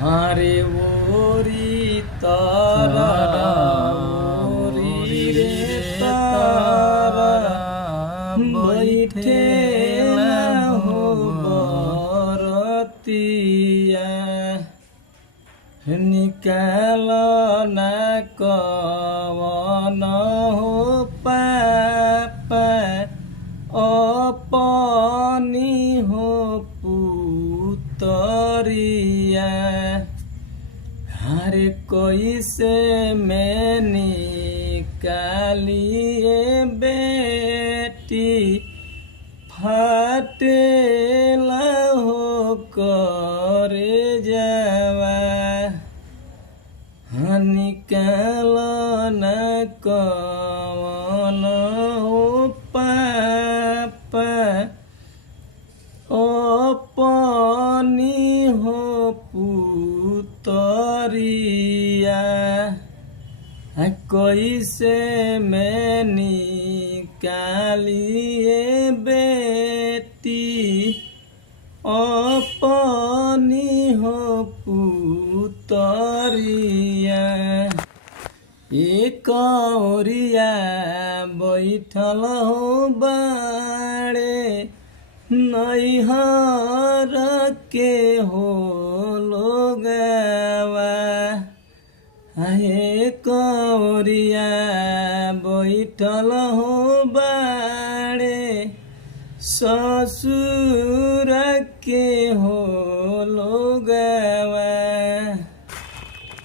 हारे ओरी तारा ओरी रे तारा बैठे हो बरतिया निकाल ना कवन हो पापा अपनी हो पुतरिया हर कैसे मैं निकालिए बेटी फाटेला हो करे जावा निकाल न कवन हो पापा अपनी हो पुतरिया कैसे मैं निकालिए बेटी अपनी हो पुतरिया एक ओरिया बैठल हो बाड़े नैहर के हो लोगवा एक ओरिया बैठल हो बाड़े ससुर के हो